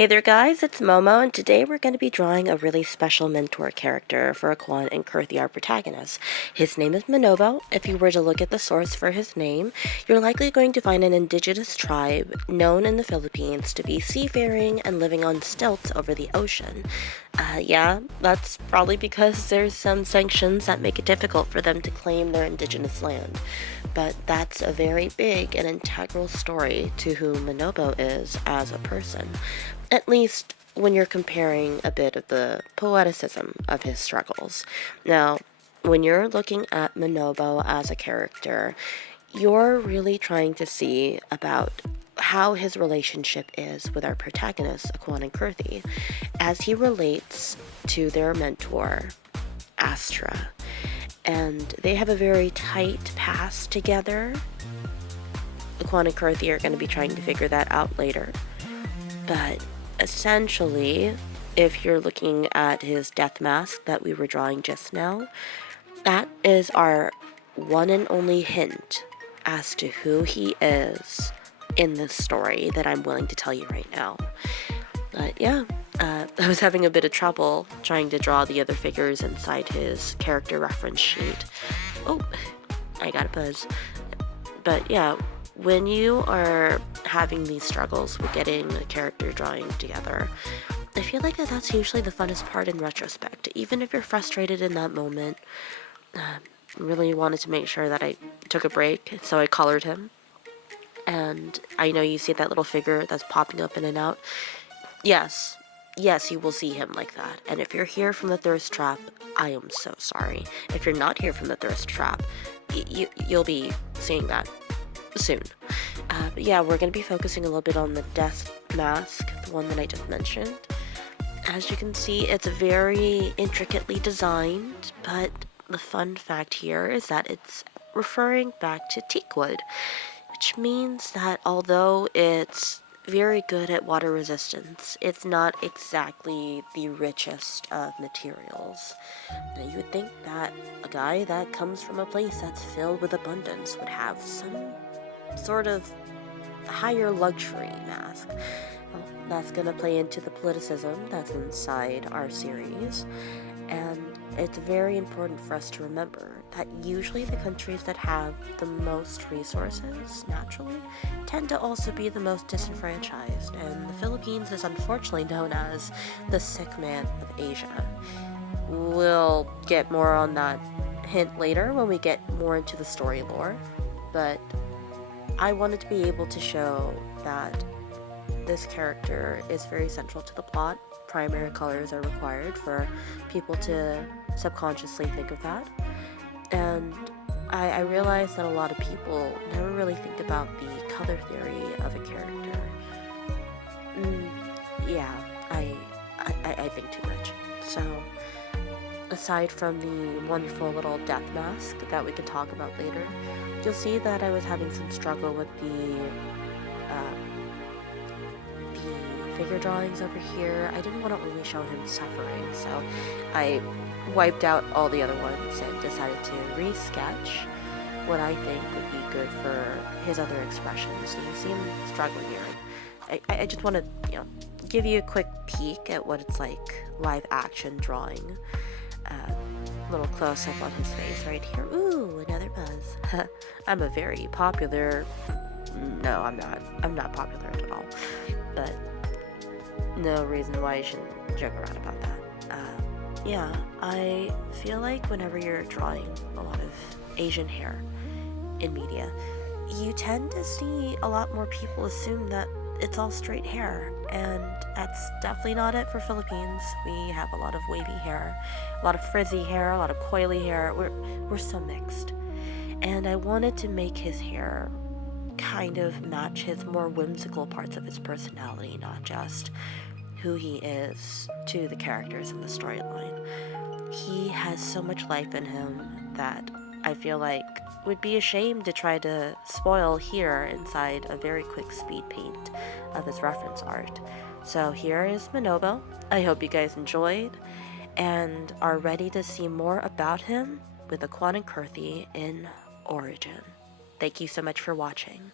Hey there guys, it's Momo, and today we're going to be drawing a really special mentor character for ôRïGïN and Kurthi, our protagonists. His name is Manobo. If you were to look at the source for his name, you're likely going to find an indigenous tribe known in the Philippines to be seafaring and living on stilts over the ocean. Yeah, that's probably because there's some sanctions that make it difficult for them to claim their indigenous land. But that's a very big and integral story to who Manobo is as a person. At least when you're comparing a bit of the poeticism of his struggles. Now, when you're looking at Manobo as a character, you're really trying to see about how his relationship is with our protagonists, ôRïGïN and Kurthi, as he relates to their mentor, Astra. And they have a very tight past together. ôRïGïN and Kurthi are going to be trying to figure that out later. But essentially, if you're looking at his death mask that we were drawing just now, that is our one and only hint as to who he is in this story that I'm willing to tell you right now. But yeah, I was having a bit of trouble trying to draw the other figures inside his character reference sheet. Oh, I got a buzz. But yeah, when you are having these struggles with getting a character drawing together, I feel like that's usually the funnest part in retrospect. Even if you're frustrated in that moment, really wanted to make sure that I took a break, so I colored him. And I know you see that little figure that's popping up in and out. Yes, you will see him like that. And if you're here from the thirst trap, I am so sorry. If you're not here from the thirst trap, you'll be seeing that soon. But yeah, we're going to be focusing a little bit on the death mask, the one that I just mentioned. As you can see, it's very intricately designed, but the fun fact here is that it's referring back to teakwood, which means that although it's very good at water resistance, it's not exactly the richest of materials. Now, you would think that a guy that comes from a place that's filled with abundance would have some sort of higher luxury mask. Well, that's going to play into the politicism that's inside our series, and it's very important for us to remember that usually the countries that have the most resources, naturally, tend to also be the most disenfranchised, and the Philippines is unfortunately known as the sick man of Asia. We'll get more on that hint later when we get more into the story lore, but I wanted to be able to show that this character is very central to the plot. Primary colors are required for people to subconsciously think of that. And I realized that a lot of people never really think about the color theory of a character. Yeah, I think too much. So, aside from the wonderful little death mask that we can talk about later, you'll see that I was having some struggle with the figure drawings over here. I didn't want to only show him suffering, so I wiped out all the other ones and decided to re-sketch what I think would be good for his other expressions. So you see him struggling here. I just want to, give you a quick peek at what it's like live action drawing. Little close-up on his face right here. Ooh, another buzz. I'm a very popular... No, I'm not. I'm not popular at all. But no reason why you shouldn't joke around about that. Yeah, I feel like whenever you're drawing a lot of Asian hair in media, you tend to see a lot more people assume that it's all straight hair, and that's definitely not it for Philippines. We have a lot of wavy hair, a lot of frizzy hair, a lot of coily hair. We're so mixed. And I wanted to make his hair kind of match his more whimsical parts of his personality, not just who he is to the characters in the storyline. He has so much life in him that I feel like would be ashamed to try to spoil here inside a very quick speed paint of his reference art. So here is Manobo. I hope you guys enjoyed and are ready to see more about him with ôRïGïN and Kurthi in ôRïGïN. Thank you so much for watching.